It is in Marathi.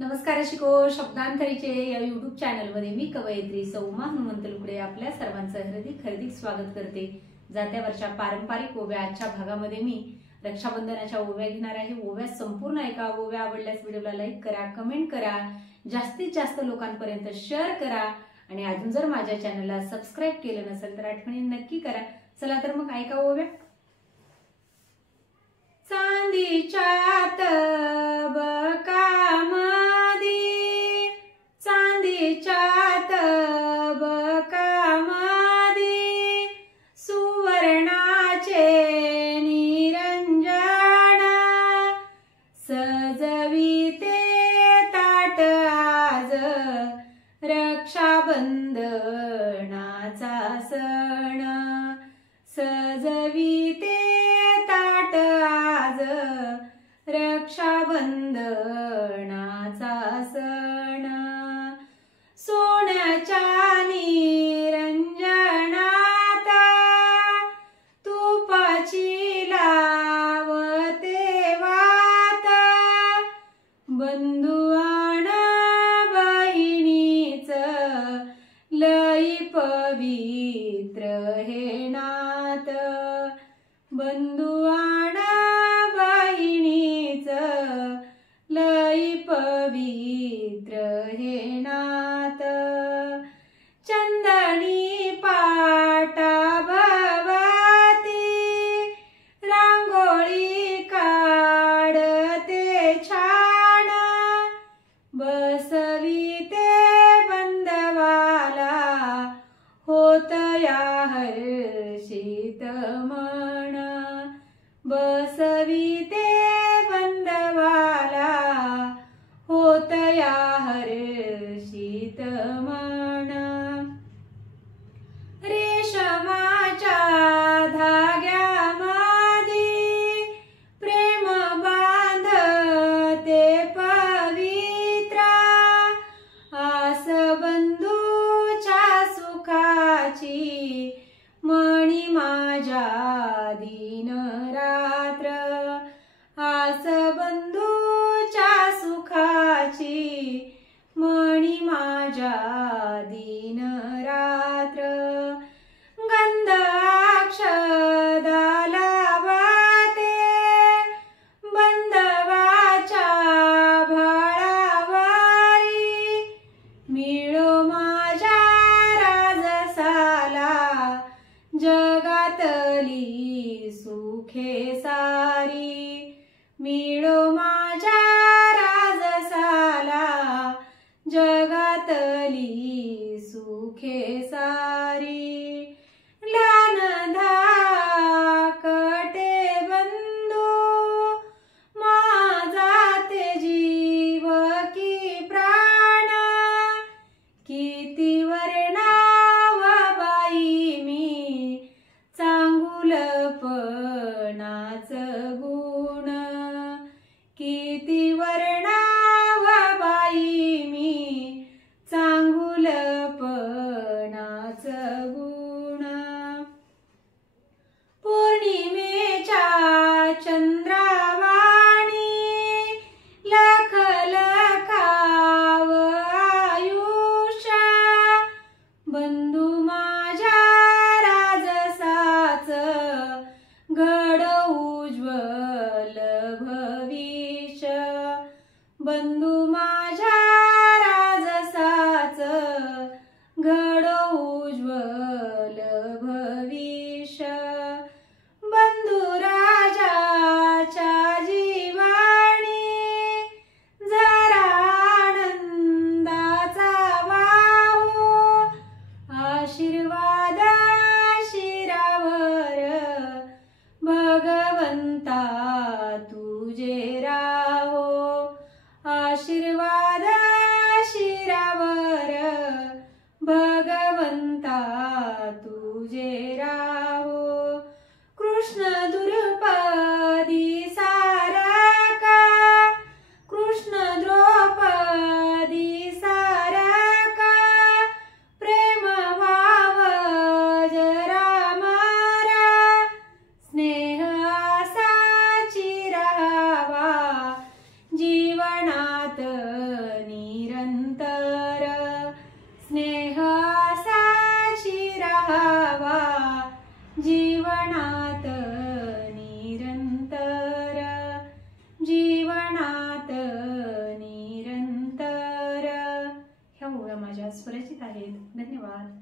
नमस्कार शिको शब्दांतरीचे या YouTube चॅनलमध्ये मी कवयित्री सौ उमा हनुमंत लुकडे आपल्या सर्वांचं हार्दिक स्वागत करते। जात्या वर्षा पारंपरिक ओव्या आजच्या भागामध्ये मी रक्षाबंधनाच्या ओव्या घेणार आहे। ओव्या संपूर्ण ऐका। ओव्या आवडल्यास व्हिडिओला लाईक करा, कमेंट करा, जास्तीत जास्त लोकांपर्यंत शेअर करा आणि अजून जर माझ्या चॅनलला सबस्क्राइब केलं नसेल तर आठवणीने नक्की करा। चला तर मग ऐका ओव्या। चांदीच्या तबकामध्ये सुवर्णाचे निरंजन सजविते ताट आज रक्षाबंधनाचा सण सजविते ताट आज रक्षाबंधनाचा सण सोन्याच्या निरंजनात तुपाची लावते वात बंधू आण बहिणीच लई पवित्र हे नात बंधू आण बहिणीच लई पवित्र हे नात चंदनी पाटा भवती रांगोळी काढते छान बसविते बंधवाला होत या हर्षित मन बसविते बंधवाला होत या हर्षित मन रेशमाच्या धाग्यामध्ये प्रेम बांधते पवित्र आस बंधूच्या सुखाची मणी माझ्या दिन रात्र आस बंधूच्या सुखाची मणी माझ्या दिन रात्र गंध अक्षदा लावते बंधवाच्या भाळावारी मिळो माझ्या राजसाला जगातली सुखे सारी मिळो माझ्या राजसाला जगातली सुखे सारी लहान धाकटे बंधू माझा ते जीव की प्राण किती वर्णाव बाई मी चांगुलपणाच गुण किती वर्णाव बाई मी चांगुलपणाच गुण पौर्णिमेच्या चंद्रावाणी लख लखाव आयुष्य बंधू माझ्या राजसाच घड उज्ज्वल भविष्य बंधू माझ्या राजसाच घड उज्ज्वल भविष्य बंधू राजाच्या जीवाणी जरा आनंदाचा वाहू आशीर्वाद शिरावर भगवंता तुझे राहो आशीर्वाद शिरावर भगवंता तुझे राहो कृष्ण द्रुपदी सारका कृष्ण द्रौपदी सारका प्रेम भाव जरा मारा स्नेह असा चिरावा जीवनात जीवनात निरंतर, जीवनात निरंतर. ह्या ओव्या माझ्या स्वरचित आहेत. धन्यवाद.